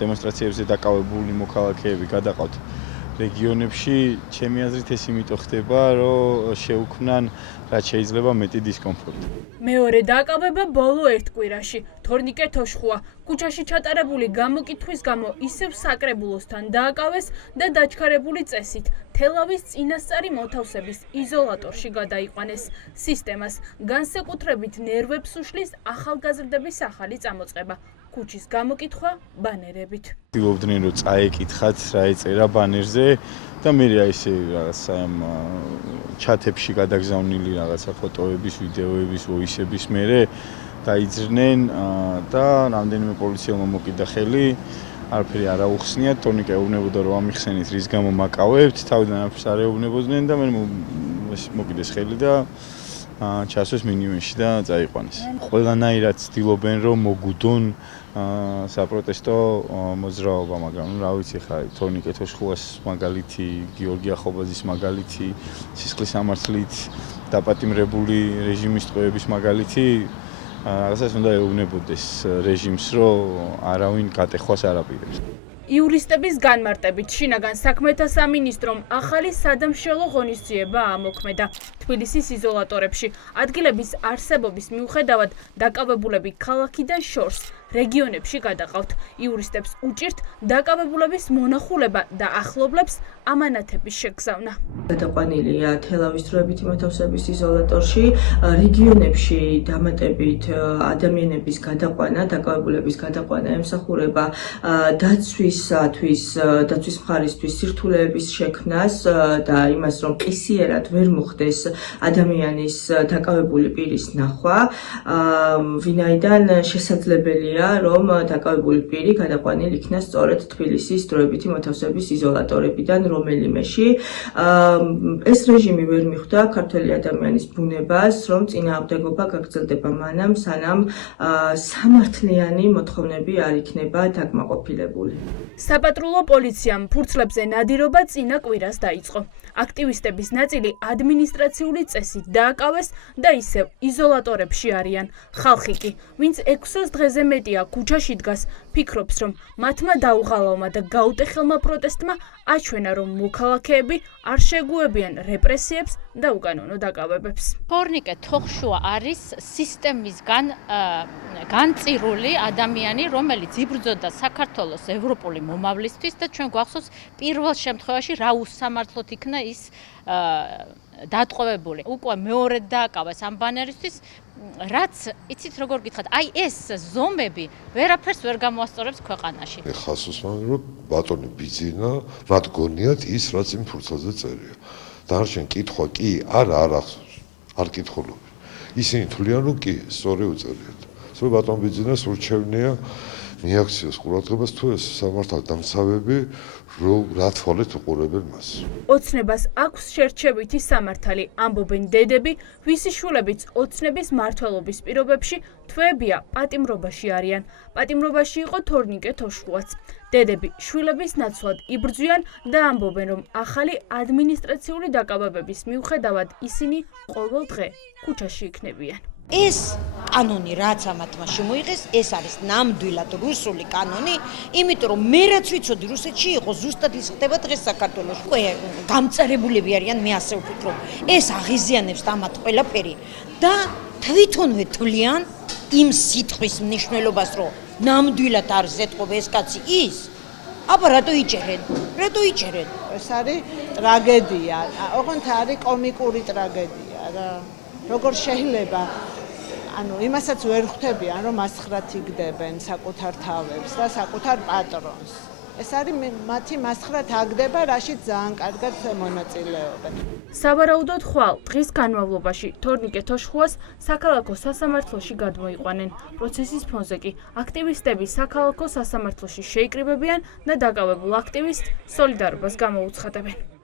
დემონსტრაციებზე დაკავებული მოქალაქეები გადაყავთ რეგიონებში, ჩემი აზრით ეს იმიტომ ხდება, რომ შეუქმნან რაც შეიძლება მეტი დისკომფორტი. მეორე დაკავება ბოლო ერთ კვირაში. თორნიკე თოშხუა ქუჩაში ჩატარებული გამოკითხვის გამო ისევ საკრებულოსთან დააკავეს და დაჩქარებული წესით თელავის წინასწარი მოთავსების იზოლატორში გადაიყვანეს. სისტემას განსაკუთრებით ნერვებს უშლის ახალგაზრდების ახალი წამოწყება. ქუჩის გამოკითხვა ბანერებით. ვთქვიდნენ რომ წაეკითხათ რა ეწერა ბანერზე და მე რა ისე რაღაცა ამ ჩათებში გადაგზავნილი რაღაცა ფოტოების, ვიდეოების, ვოისების მერე დაიძრნენ და რამდენიმე პოლიციელმა მოკიდა ხელი. არაფერი არ აუხსნიათ, თორნიკე ეუბნებოდა რომ ამიხსენით რის გამო მაკავებთ, თავიდან არაფერს არ ეუბნებოდნენ და მე მოკიდეს ხელი და ჩასვეს მინივენში და წაიყვანეს. ყველანაირად ცდილობენ რომ მოგუდონ საპროტესტო მოძრაობა, მაგრამ რა ვიცი ხა, თორნიკე თოშხუას მაგალითი, გიორგი ახობაძის მაგალითი, სისხლის სამართლით დაპატიმრებული რეჟიმის ტყვეების მაგალითი რაღაცას უნდა ეუბნებოდეს რეჟიმს, რომ არავინ გატეხვას არ აპირებს. იურისტების განმარტებით შინაგან საქმეთა სამინისტრომ ახალი სადამშრალო ღონისძიება ამოქმედა. თბილისის იზოლატორებში ადგილების არსებობის მიუხედავად დაკავებულები ქალაქიდან შორს რეგიონებში გადაყავთ. იურისტებს უჭირთ დაკავებულების მონახულება და ახლობლებს ამანათების შეგზავნა. გადაყვანილია თელავის დროებითი მოთავსების იზოლატორში, რეგიონებში დამატებით ადამიანების გადაყვანა, დაკავებულების გადაყვანა ემსახურება დაცვის მხარისთვის სირთულეების შექმნას და იმას, რომ ყისიერად ვერ მოხდეს ადამიანის დაკავებული პირის ნახვა, ვინაიდან შესაძლებელია, რომ დაკავებული პირი გადაყვანილ იქნას სწორედ თბილისის დროებითი მოთავსების იზოლატორებიდან რომელიმეში. ეს რეჟიმი ვერ მიხვდა ქართველი ადამიანის ბუნებას, რომ წინააღმდეგობა გაგრძელდება მანამ, სანამ სამართლიანი მოთხოვნები არ იქნება დაკმაყოფილებული. საპატრულო პოლიციამ ფურცლებზე ნადირობა წინა კვირას დაიწყო. აქტივისტების ნაწილი ადმინისტრაციული წესით დააკავეს და ისევ იზოლატორებში არიან. ხალხი კი, ვინც 600 დღეზე მეტია ქუჩაში დგას, ფიქრობს, რომ მათმა დაუღალავმა და გაუტეხელმა პროტესტმა აჩვენა, რომ მოქალაქეები არ შეგუებიან რეპრესიებს და უკანონო დაკავებებს. თორნიკე თოხშუა არის სისტემისგან განწირული ადამიანი, რომელიც იბრძოდა საქართველოს ევროპული მომავლისთვის და ჩვენ გვახსოვს პირველ შემთხვევაში რა უსამართლოდ იქნა ის დატყვევებული. უკვე მეორე დააკავეს ამ ბანერისთვის, რაც იცით როგორ გითხრათ, აი ეს ზომები ვერაფერს ვერ გამოასწორებს ქვეყანაში. ხასოს მაგრამ რომ ბატონი ბიძინა, მათ გონიათ ის რაც იმ ფურცლზე წერია. დანარჩენ კითხვა კი არ ახსოვს, არ კითხულობენ. ისინი თვლიან რომ კი, სწორი უწერიათ. სწორი ბატონ ბიძინას ურჩევნია მიაქციოს ყურადღებას თუ ეს სამართალ დამცავები რომ რა თვალით უყურებენ მას. ოცნებას აქვს შერჩევითი სამართალი, ამბობენ დედები, ვისი შვილებიც ოცნების მმართველობის პირობებში თვეებია პატიმრობაში არიან. პატიმრობაში იყო თორნიკე თოშხუაც. დედები შვილების ნაცვლად იბრძვიან და ამბობენ, რომ ახალი ადმინისტრაციული დაკავებების მიუხედავად ისინი ყოველ დღე ქუჩაში იქნებიან. ეს კანონი რაც ამათმა შემოიღეს, ეს არის ნამდვილად რუსული კანონი, იმიტომ რომ მე რაც ვიცოდი რუსეთში იყო, ზუსტად ის ხდება დღეს საქართველოში. უკვე გამწერებულები არიან, მე ასე ვფიქრობ. ეს აღიზიანებს ამათ ყველაფერი და თვითონვე თვლიან იმ სიტყვის მნიშვნელობას, რომ ნამდვილად არის ეთყობა ეს კაცი ის. აბა რატო იჭერენ? რატო იჭერენ? ეს არის ტრაგედია. ოღონდ არის კომიკური ტრაგედია რა. როგორ შეიძლება იმასაც ვერ ხვდებიან, რომ მასხრად იგდებენ საკუთარ თავებს და საკუთარ პატრონს. ეს არის მათი მასხრად აგდება, რაშიც ძალიან კარგად მონაწილეობენ. სავარაუდოდ ხვალ დღის განმავლობაში თორნიკე თოშხუას საქალაქო სასამართლოში გადმოიყვანენ. პროცესის ფონზე კი აქტივისტები საქალაქო სასამართლოში შეიკრიბებიან და დაკავებულ აქტივისტ სოლიდარობას გამოუცხადებენ.